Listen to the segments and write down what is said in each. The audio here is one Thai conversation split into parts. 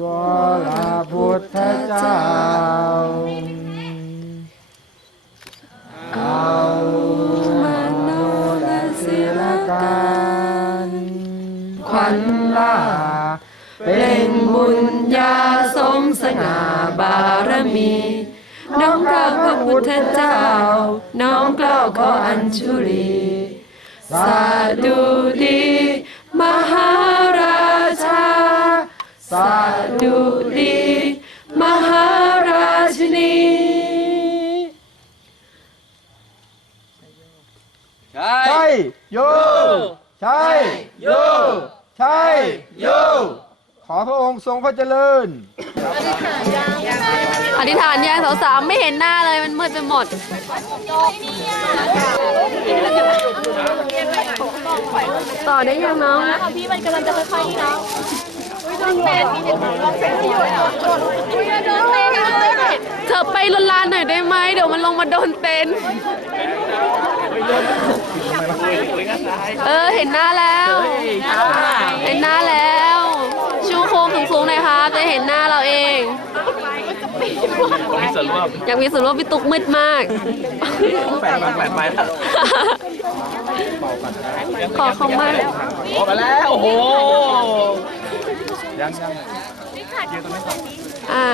วรพุทธเจ้า เอามาโนและศิลการขวัญลาเป็นบุญญาสมสง่าบารมี น้อมกราบพระพุทธเจ้า น้อมกล้าวขออัญชุลี สาดุดี ดุดีมหาราชินีใช่ใช่โยใช่โยใช่โยขอพระองค์ทรงพระเจริญ อธิษฐานยังสาวๆไม่เห็นหน้าเลยมันมืดไปหมด ต่อได้ยังน้อง พี่มันกำลังจะค่อยๆแล้วโดน เตะโดนเตะอยู่โดนเตะเลยเธอไปลนลานหน่อยได้ไหมเดี๋ยวมันลงมาโดนเต็นท์เออเห็นหน้าแล้ว เห็นหน้าแล้ว ชูโค้งสูงๆหน่อยครับจะเห็นหน้าเราเอง มีส่วนร่วมอยากมีส่วนร่วมพี่ตุ๊กมืดมาก แปดมาแปดไปขอเขามาก โอ้มาแล้ว โอ้โห อ่า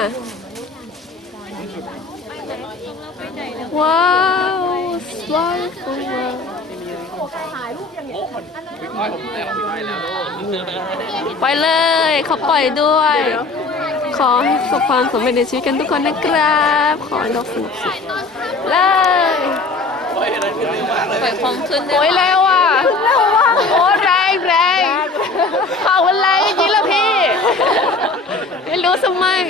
ว้าวสวยไปเลยเขาปล่อยด้วย ขอให้ประสบความสำเร็จในชีวิตกันทุกคนนะครับ ขอให้เราสนุกสุขเลยปล่อยของขึ้นโอ้ยเร็วอะโอ้ยแรงแรงเข่ามันแรงจริงๆละพี่ ไม่รู้สมัง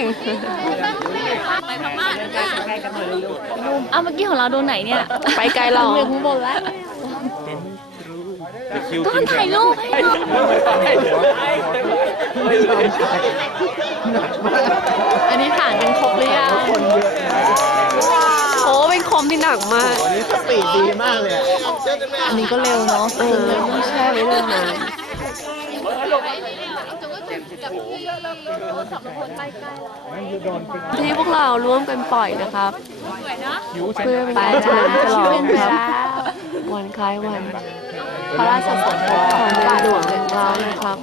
เอาเมื่อกี้ของเราโดนไหนเนี่ย ไปไกลเราเหนือข้างบนแล้วต้นถ่ายรูปให้หน่อยอันนี้ถ่านกันครบหรือยังโอ้เป็นคมที่หนักมากอันนี้ก็เร็วเนาะเออต้องแช่ไว้เรื่องนานที่พวกเราร่วมกันปล่อยนะครับ เพื่อเป็นการเฉลิมฉลองครับวันคล้ายวัน พระราชสมภพของในหลวงของเรานะครับ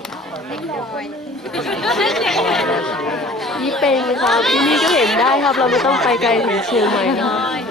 ยี่เป็งครับที่นี่ก็เห็นได้ครับ เราไม่ต้องไปไกลถึงเชียงใหม่นะครับ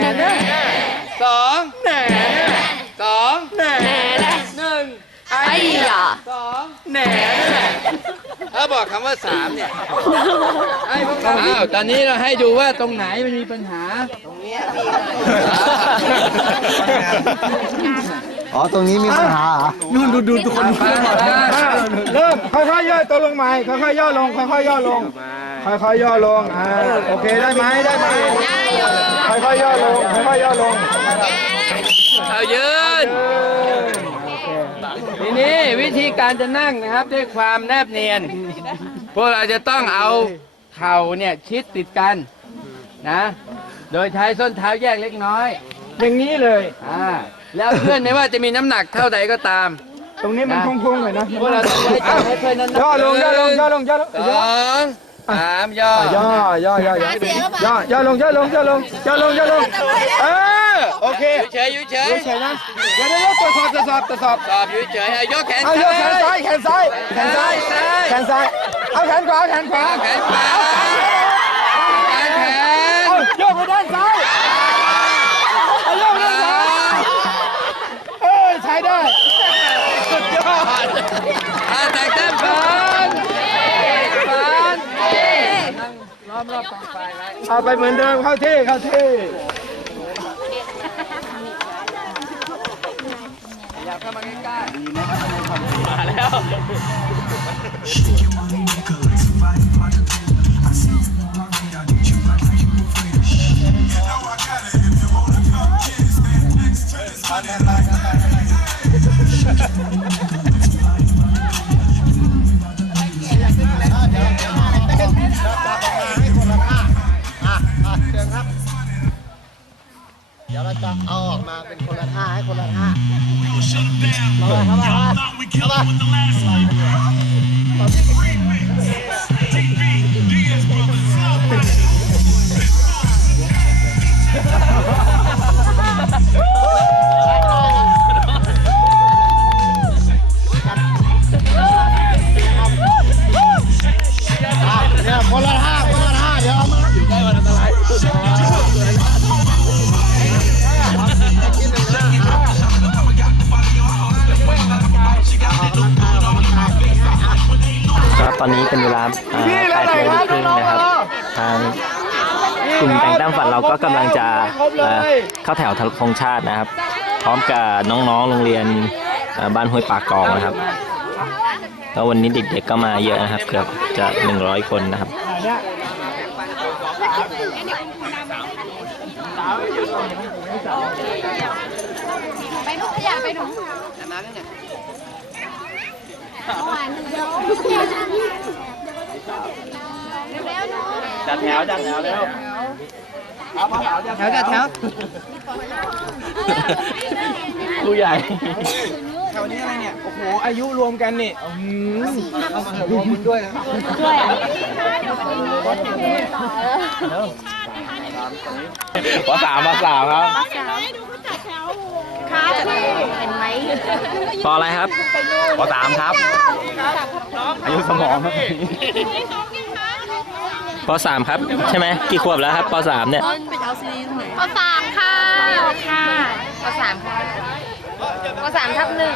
แหน่นะสองแหน่สองแหน่แหน่แน่หนึ่งไอ้ยาสองแหน่ถ้าบอกคำว่าสามเนี่ยให้พวกเราอ้าวตอนนี้เราให้ดูว่าตรงไหนมันมีปัญหาอ๋อ ตรงนี้มีปัญหาเหรอนู่นดูดูทุกคนเริ่มค่อยๆย่อตัวลงใหม่ค่อยๆย่อลงค่อยๆย่อลงค่อยๆย่อลงอ่าโอเคได้ไหมได้ไหม ค่อยๆย่อลงค่อยๆย่อลงเอายืนทีนี้วิธีการจะนั่งนะครับด้วยความแนบเนียน พวกเราจะต้องเอาเข่าเนี่ยชิดติดกันนะ โดยใช้ส้นเท้าแยกเล็กน้อย อย่างนี้เลย อ่า แล้วเพื่อนไม่ว่าจะมีน้ำหนักเท่าใดก็ตาม ตรงนี้มันโค้งๆหน่อยนะพวกเราต้องใช้จับให้เพื่อนนั้นย่อลงย่อลงย่อลงย่อลงสย่ออง สามย่อย่อย่อย่อย่อย่อย่อลงย่อลงย่อลงย่อลงย่อลงเออโอเคอยู่เฉยอยู่เฉยเฉยนะเดี๋ยวเดี๋ยวตรวจสอบตรวจสอบตรวจสอบสอบอยู่เฉยเอายกแขนเอายกแขนซ้ายแขนซ้ายแขนซ้ายแขนซ้ายเอาแขนขวาแขนขวาแขนขวา อ้อมรอบไฟไว้เอาไปเหมือนเดิมเข้าที่เข้าที่มาแล้ว จะเอาออกมาเป็นคนละท่าให้คนละท่าเข้ามาเข้ามาเข้ามา ตอนนี้เป็นเวลาอ่าแปดโมงครึ่งนะครับ ทางกลุ่มแต่งตั้งฝันเราก็กำลังจะเข้าแถวธงชาตินะครับ พร้อมกับน้องๆโรงเรียนบ้านห้วยปากกองนะครับแล้ววันนี้เด็กๆก็มาเยอะนะครับ เกือบจะ 100 คนนะครับไปหนูขยะไปหนู จัดแถวจัดแถวเร็วแถวจัดแถวผู้ใหญ่แถวนี้อะไรเนี่ย โอ้โห อายุรวมกันนี่อืมเอามาเถอะรวมคุณด้วยนะปสามปสามครับครับ เห็นไหมปออะไรครับปสามครับ อายุสมองครับปสามครับ ใช่ไหมกี่ขวบแล้วครับปสามเนี่ยปสามค่ะค่ะปสามค่ะปสามทับหนึ่ง